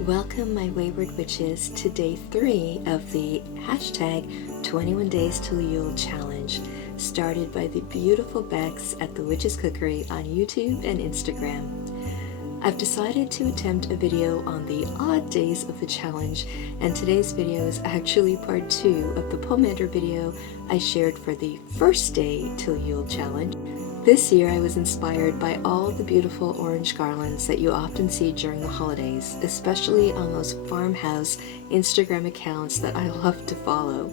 Welcome, my Wayward Witches, to day 3 of the hashtag 21 Days Till Yule challenge, started by the beautiful Bex at the Witches Cookery on YouTube and Instagram. I've decided to attempt a video on the odd days of the challenge, and today's video is actually part 2 of the Pomander video I shared for the first day till Yule challenge. This year I was inspired by all the beautiful orange garlands that you often see during the holidays, especially on those farmhouse Instagram accounts that I love to follow.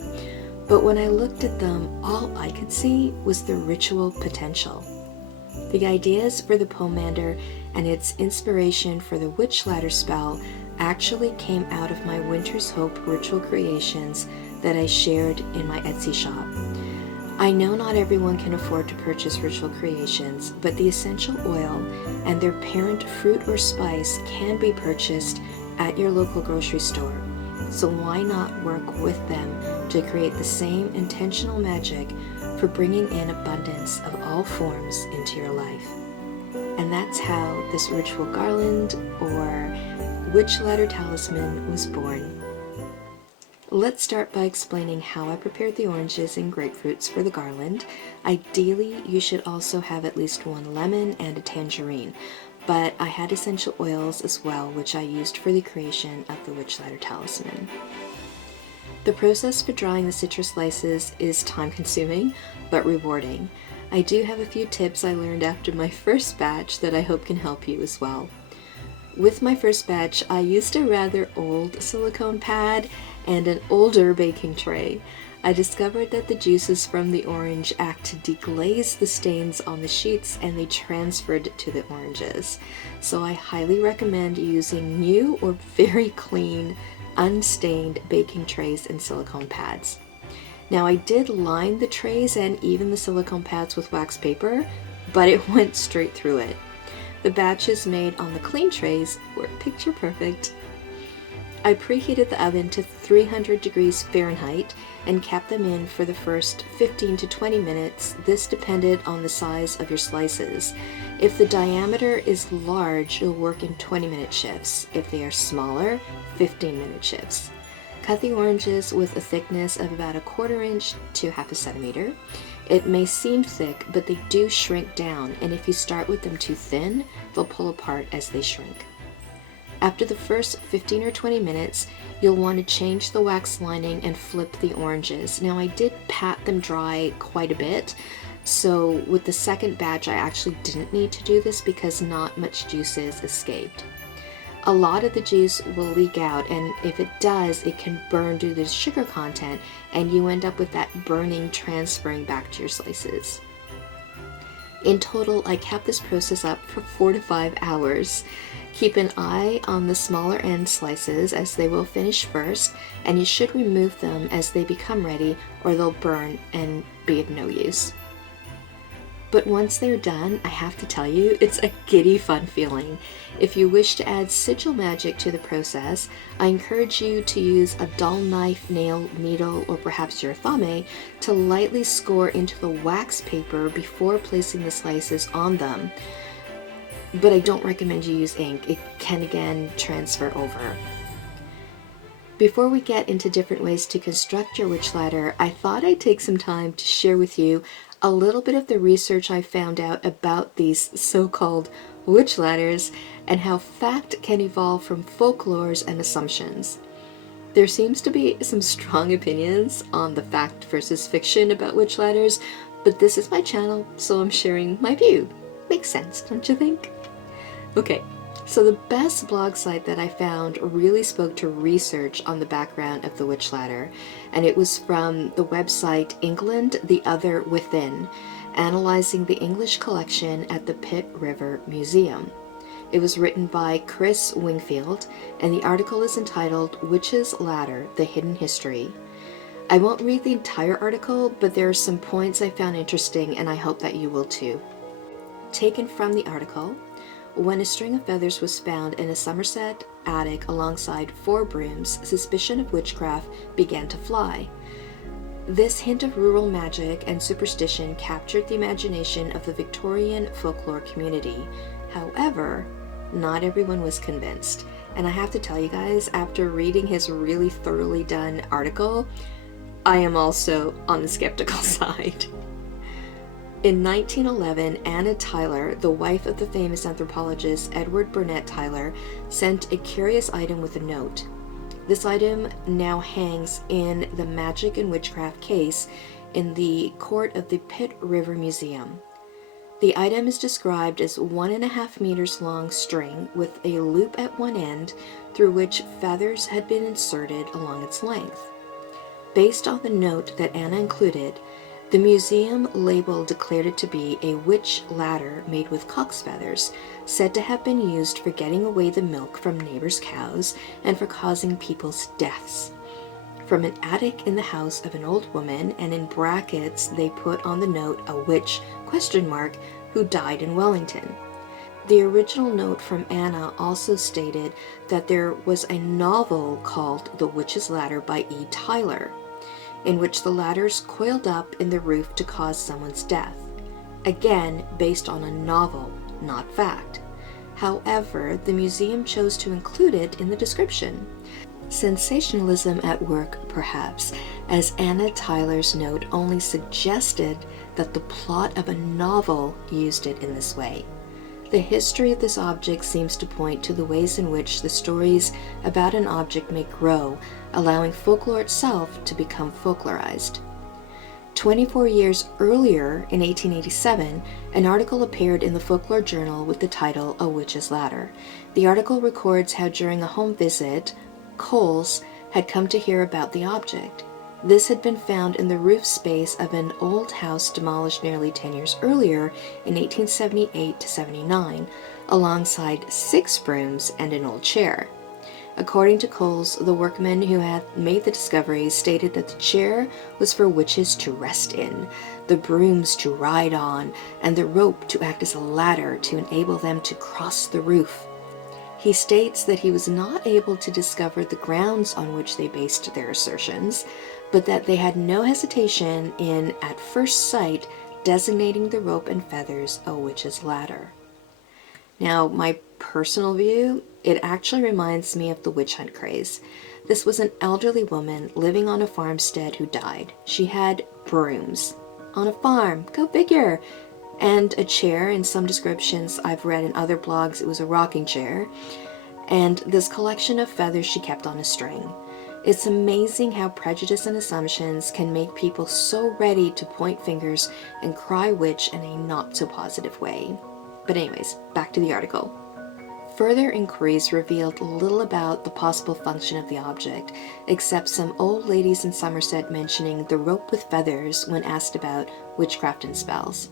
But when I looked at them, all I could see was the ritual potential. The ideas for the Pomander and its inspiration for the Witch Ladder spell actually came out of my Winter's Hope ritual creations that I shared in my Etsy shop. I know not everyone can afford to purchase ritual creations, but the essential oil and their parent fruit or spice can be purchased at your local grocery store. So why not work with them to create the same intentional magic for bringing in abundance of all forms into your life? And that's how this ritual garland or Witch Ladder talisman was born. Let's start by explaining how I prepared the oranges and grapefruits for the garland. Ideally, you should also have at least one lemon and a tangerine, but I had essential oils as well, which I used for the creation of the Witch Ladder talisman. The process for drying the citrus slices is time-consuming, but rewarding. I do have a few tips I learned after my first batch that I hope can help you as well. With my first batch, I used a rather old silicone pad and an older baking tray. I discovered that the juices from the orange act to deglaze the stains on the sheets, and they transferred to the oranges. So I highly recommend using new or very clean, unstained baking trays and silicone pads. Now, I did line the trays and even the silicone pads with wax paper, but it went straight through it. The batches made on the clean trays were picture perfect. I preheated the oven to 300 degrees Fahrenheit and kept them in for the first 15 to 20 minutes. This depended on the size of your slices. If the diameter is large, you'll work in 20-minute shifts. If they are smaller, 15-minute shifts. Cut the oranges with a thickness of about 1/4 inch to 1/2 centimeter. It may seem thick, but they do shrink down, and if you start with them too thin, they'll pull apart as they shrink. After the first 15 or 20 minutes, you'll want to change the wax lining and flip the oranges. Now, I did pat them dry quite a bit, so with the second batch I actually didn't need to do this because not much juices escaped. A lot of the juice will leak out, and if it does, it can burn due to the sugar content, and you end up with that burning transferring back to your slices. In total, I kept this process up for 4 to 5 hours. Keep an eye on the smaller end slices as they will finish first, and you should remove them as they become ready or they'll burn and be of no use. But once they're done, I have to tell you, it's a giddy fun feeling. If you wish to add sigil magic to the process, I encourage you to use a dull knife, nail, needle, or perhaps your thumb to lightly score into the wax paper before placing the slices on them. But I don't recommend you use ink. It can again transfer over. Before we get into different ways to construct your witch ladder, I thought I'd take some time to share with you a little bit of the research I found out about these so-called witch ladders and how fact can evolve from folklores and assumptions. There seems to be some strong opinions on the fact versus fiction about witch ladders, but this is my channel, so I'm sharing my view. Makes sense, don't you think? Okay, so the best blog site that I found really spoke to research on the background of the witch ladder, and it was from the website England the Other Within, analyzing the English collection at the Pitt River Museum. It was written by Chris Wingfield, and the article is entitled Witches Ladder, The Hidden History. I won't read the entire article, but there are some points I found interesting, and I hope that you will too. Taken from the article, when a string of feathers was found in a Somerset attic alongside 4 brooms, suspicion of witchcraft began to fly. This hint of rural magic and superstition captured the imagination of the Victorian folklore community. However, not everyone was convinced, And I have to tell you guys, after reading his really thoroughly done article, I am also on the skeptical side. In 1911, Anna Tyler, the wife of the famous anthropologist Edward Burnett Tyler, sent a curious item with a note. This item now hangs in the Magic and Witchcraft case in the court of the Pitt River Museum. The item is described as 1.5 meters long string with a loop at one end through which feathers had been inserted along its length. Based on the note that Anna included, the museum label declared it to be a witch ladder made with cock's feathers, said to have been used for getting away the milk from neighbors' cows and for causing people's deaths. From an attic in the house of an old woman, and in brackets they put on the note a witch ? Who died in Wellington. The original note from Anna also stated that there was a novel called The Witch's Ladder by E. Tyler, in which the ladders coiled up in the roof to cause someone's death. Again, based on a novel, not fact. However, the museum chose to include it in the description. Sensationalism at work, perhaps, as Anna Tyler's note only suggested that the plot of a novel used it in this way. The history of this object seems to point to the ways in which the stories about an object may grow, allowing folklore itself to become folklorized. 24 years earlier, in 1887, an article appeared in the Folklore Journal with the title A Witch's Ladder. The article records how during a home visit, Coles had come to hear about the object. This had been found in the roof space of an old house demolished nearly 10 years earlier in 1878-79, alongside 6 brooms and an old chair. According to Coles, the workman who had made the discovery stated that the chair was for witches to rest in, the brooms to ride on, and the rope to act as a ladder to enable them to cross the roof. He states that he was not able to discover the grounds on which they based their assertions, but that they had no hesitation in, at first sight, designating the rope and feathers a witch's ladder. Now, my personal view, it actually reminds me of the witch hunt craze. This was an elderly woman living on a farmstead who died. She had brooms on a farm, go figure, and a chair. In some descriptions I've read in other blogs, it was a rocking chair, and this collection of feathers she kept on a string. It's amazing how prejudice and assumptions can make people so ready to point fingers and cry witch in a not so positive way. But anyways, back to the article. Further inquiries revealed little about the possible function of the object, except some old ladies in Somerset mentioning the rope with feathers when asked about witchcraft and spells.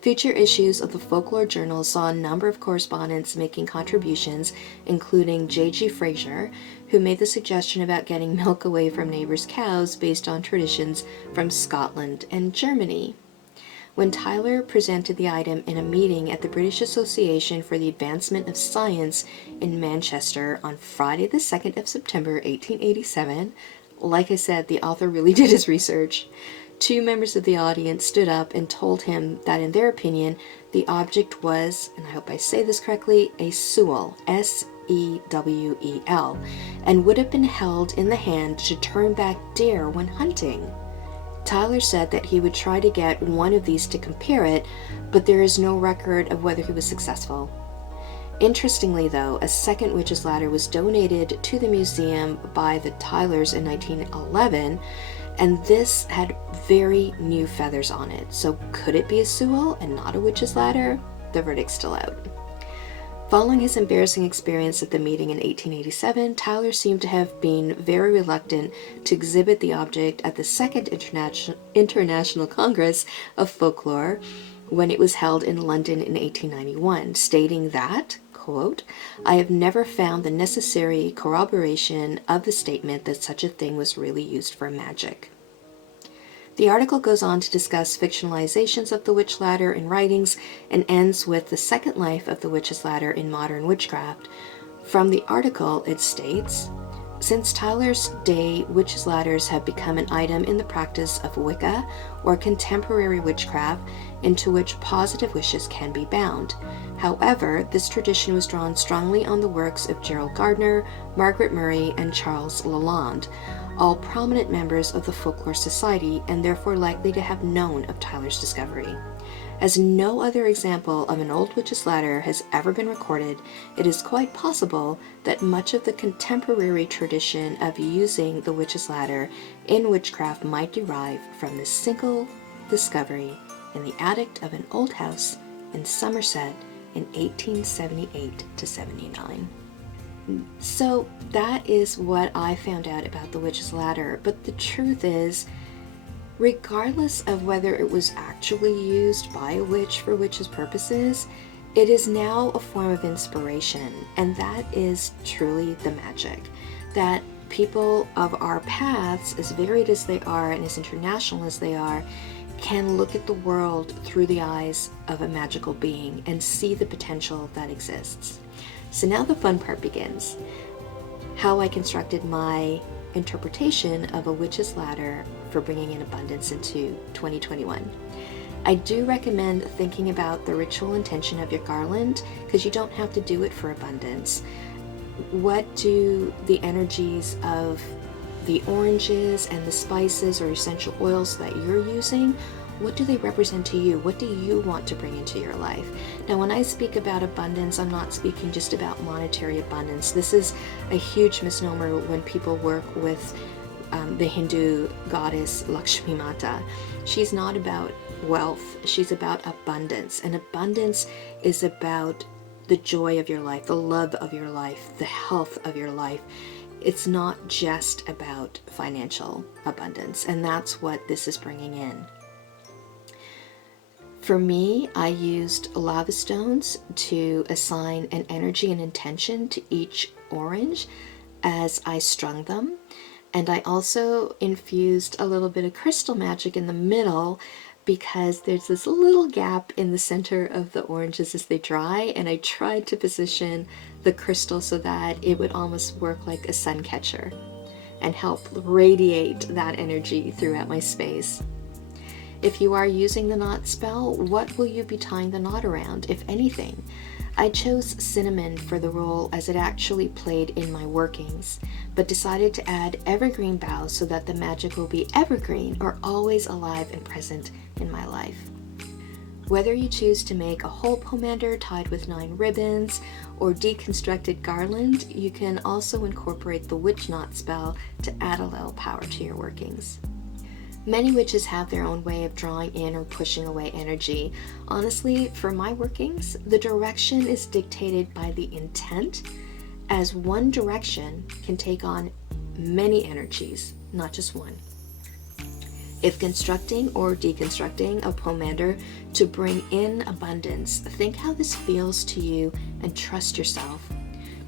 Future issues of the Folklore Journal saw a number of correspondents making contributions, including J.G. Fraser, who made the suggestion about getting milk away from neighbors' cows based on traditions from Scotland and Germany. When Tyler presented the item in a meeting at the British Association for the Advancement of Science in Manchester on Friday the 2nd of September 1887, like I said, the author really did his research. 2 members of the audience stood up and told him that in their opinion, the object was, and I hope I say this correctly, a sewel, S-E-W-E-L, and would have been held in the hand to turn back deer when hunting. Tyler said that he would try to get one of these to compare it, but there is no record of whether he was successful. Interestingly though, a second witch's ladder was donated to the museum by the Tylers in 1911, and this had very new feathers on it. So could it be a sewel and not a witch's ladder? The verdict's still out. Following his embarrassing experience at the meeting in 1887, Tyler seemed to have been very reluctant to exhibit the object at the Second International Congress of Folklore when it was held in London in 1891, stating that, quote, "I have never found the necessary corroboration of the statement that such a thing was really used for magic." The article goes on to discuss fictionalizations of the witch ladder in writings and ends with the second life of the witch's ladder in modern witchcraft. From the article, it states, "Since Tyler's day, witches' ladders have become an item in the practice of Wicca or contemporary witchcraft, into which positive wishes can be bound. However, this tradition was drawn strongly on the works of Gerald Gardner, Margaret Murray, and Charles Lalonde, all prominent members of the Folklore Society and therefore likely to have known of Tyler's discovery. As no other example of an old witch's ladder has ever been recorded, it is quite possible that much of the contemporary tradition of using the witch's ladder in witchcraft might derive from this single discovery in the attic of an old house in Somerset in 1878 to 79. So that is what I found out about the witch's ladder, but the truth is, regardless of whether it was actually used by a witch for witches' purposes, it is now a form of inspiration, and that is truly the magic. That people of our paths, as varied as they are and as international as they are, can look at the world through the eyes of a magical being and see the potential that exists. So now the fun part begins. How I constructed my interpretation of a witch's ladder for bringing in abundance into 2021. I do recommend thinking about the ritual intention of your garland, because you don't have to do it for abundance. What do the energies of the oranges and the spices or essential oils that you're using, what do they represent to you? What do you want to bring into your life? Now, when I speak about abundance, I'm not speaking just about monetary abundance. This is a huge misnomer when people work with the Hindu goddess Lakshmi Mata. She's not about wealth, she's about abundance. And abundance is about the joy of your life, the love of your life, the health of your life. It's not just about financial abundance, and that's what this is bringing in. For me, I used lava stones to assign an energy and intention to each orange as I strung them. And I also infused a little bit of crystal magic in the middle, because there's this little gap in the center of the oranges as they dry, and I tried to position the crystal so that it would almost work like a sun catcher and help radiate that energy throughout my space. If you are using the knot spell, what will you be tying the knot around, if anything? I chose cinnamon for the role as it actually played in my workings, but decided to add evergreen boughs so that the magic will be evergreen or always alive and present in my life. Whether you choose to make a whole pomander tied with 9 ribbons or deconstructed garland, you can also incorporate the witch knot spell to add a little power to your workings. Many witches have their own way of drawing in or pushing away energy. Honestly, for my workings, the direction is dictated by the intent, as one direction can take on many energies, not just one. If constructing or deconstructing a pomander to bring in abundance, think how this feels to you and trust yourself.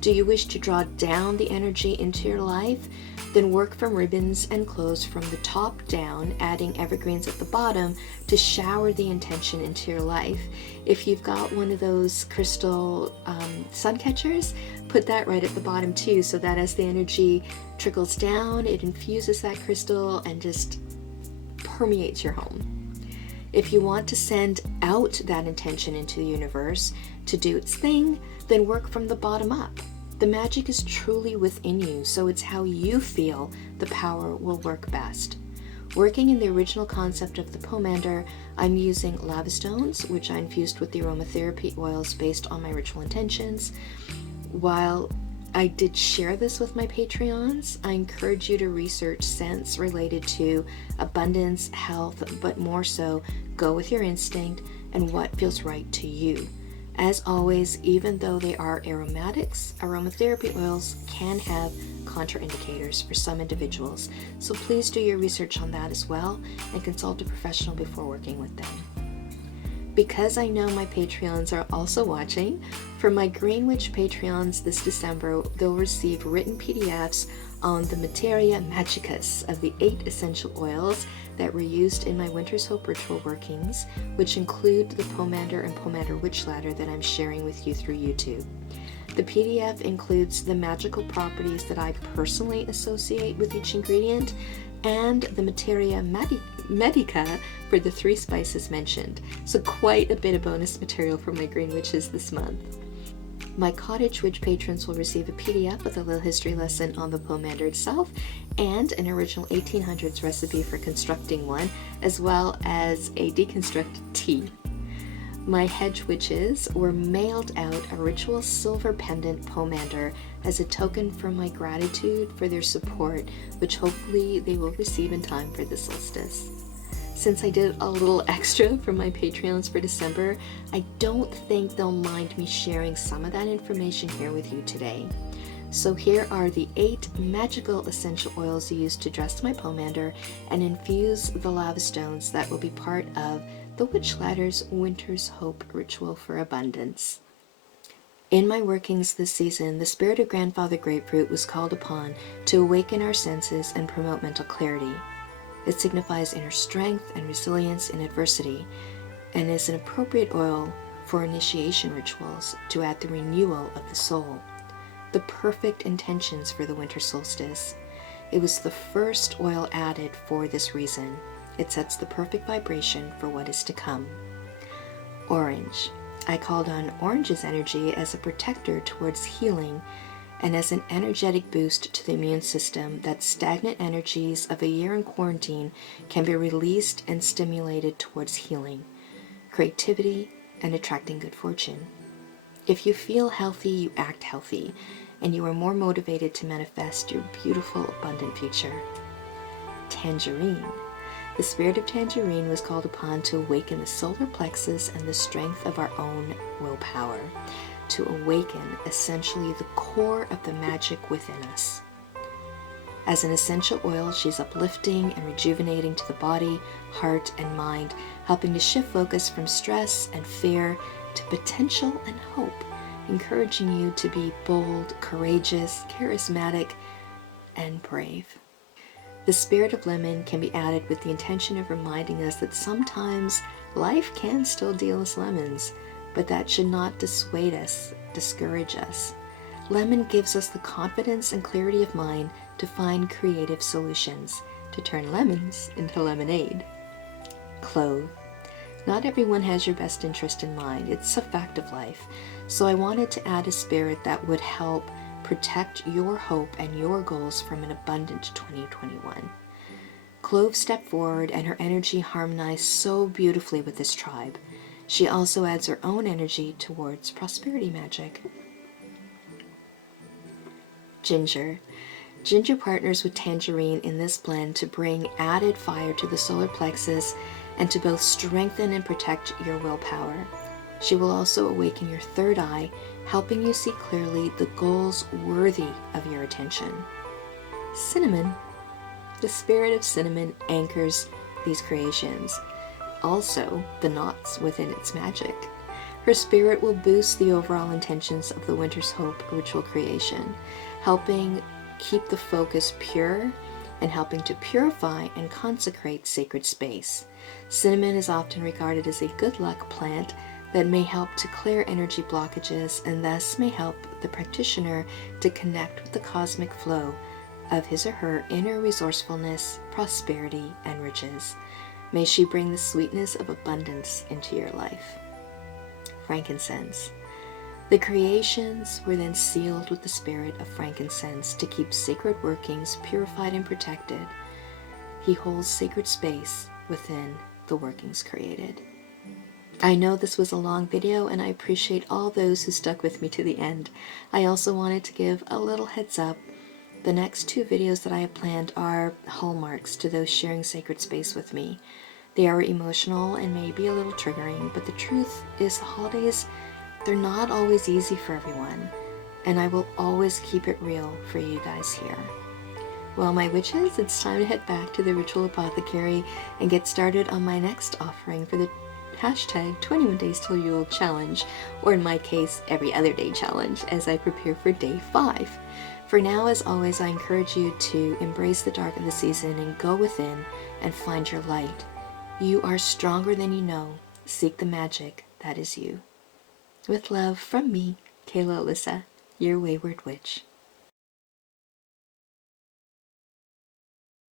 Do you wish to draw down the energy into your life? Then work from ribbons and cloves from the top down, adding evergreens at the bottom to shower the intention into your life. If you've got one of those crystal sun catchers, put that right at the bottom too, so that as the energy trickles down, it infuses that crystal and just permeates your home. If you want to send out that intention into the universe to do its thing, then work from the bottom up. The magic is truly within you, so it's how you feel the power will work best. Working in the original concept of the pomander, I'm using lava stones, which I infused with the aromatherapy oils based on my ritual intentions. While I did share this with my Patreons, I encourage you to research scents related to abundance, health, but more so, go with your instinct and what feels right to you. As always, even though they are aromatics, aromatherapy oils can have contraindicators for some individuals, so please do your research on that as well and consult a professional before working with them. Because I know my Patreons are also watching, for my Green Witch Patreons this December, they'll receive written PDFs on the Materia Magicus of the 8 essential oils that were used in my Winter's Hope ritual workings, which include the Pomander and Pomander Witch Ladder that I'm sharing with you through YouTube. The PDF includes the magical properties that I personally associate with each ingredient, and the materia medica for the 3 spices mentioned. So quite a bit of bonus material for my green witches this month. My cottage witch patrons will receive a PDF with a little history lesson on the pomander itself and an original 1800s recipe for constructing one, as well as a deconstructed tea. My hedge witches were mailed out a ritual silver pendant pomander as a token for my gratitude for their support, which hopefully they will receive in time for the solstice. Since I did a little extra for my Patreons for December, I don't think they'll mind me sharing some of that information here with you today. So here are the 8 magical essential oils used to dress my pomander and infuse the lava stones that will be part of the Witch Ladder's Winter's Hope ritual for abundance. In my workings this season, the spirit of Grandfather Grapefruit was called upon to awaken our senses and promote mental clarity. It signifies inner strength and resilience in adversity, and is an appropriate oil for initiation rituals to add the renewal of the soul. The perfect intentions for the winter solstice. It was the first oil added for this reason. It sets the perfect vibration for what is to come. Orange. I called on orange's energy as a protector towards healing and as an energetic boost to the immune system, that stagnant energies of a year in quarantine can be released and stimulated towards healing, creativity, and attracting good fortune. If you feel healthy, you act healthy, and you are more motivated to manifest your beautiful, abundant future. Tangerine. The spirit of tangerine was called upon to awaken the solar plexus and the strength of our own willpower, to awaken essentially the core of the magic within us. As an essential oil, she's uplifting and rejuvenating to the body, heart, and mind, helping to shift focus from stress and fear to potential and hope, encouraging you to be bold, courageous, charismatic, and brave. The spirit of lemon can be added with the intention of reminding us that sometimes life can still deal us lemons, but that should not dissuade us, discourage us. Lemon gives us the confidence and clarity of mind to find creative solutions, to turn lemons into lemonade. Clove. Not everyone has your best interest in mind. It's a fact of life. So I wanted to add a spirit that would help protect your hope and your goals from an abundant 2021. Clove stepped forward and her energy harmonized so beautifully with this tribe. She also adds her own energy towards prosperity magic. Ginger. Ginger partners with tangerine in this blend to bring added fire to the solar plexus and to both strengthen and protect your willpower. She will also awaken your third eye, helping you see clearly the goals worthy of your attention. Cinnamon. The spirit of cinnamon anchors these creations. Also, the knots within its magic. Her spirit will boost the overall intentions of the Winter's Hope ritual creation, helping keep the focus pure and helping to purify and consecrate sacred space. Cinnamon is often regarded as a good luck plant that may help to clear energy blockages and thus may help the practitioner to connect with the cosmic flow of his or her inner resourcefulness, prosperity, and riches. May she bring the sweetness of abundance into your life. Frankincense. The creations were then sealed with the spirit of frankincense to keep sacred workings purified and protected. He holds sacred space within the workings created. I know this was a long video and I appreciate all those who stuck with me to the end. I also wanted to give a little heads up. The next 2 videos that I have planned are hallmarks to those sharing sacred space with me. They are emotional and maybe a little triggering, but the truth is the holidays, they're not always easy for everyone, and I will always keep it real for you guys here. Well, my witches, it's time to head back to the Ritual Apothecary and get started on my next offering for the hashtag 21 Days Till Yule challenge, or in my case, every other day challenge, as I prepare for day 5. For now, as always, I encourage you to embrace the dark of the season and go within and find your light. You are stronger than you know. Seek the magic that is you. With love from me, Kayla Alyssa, your Wayward Witch.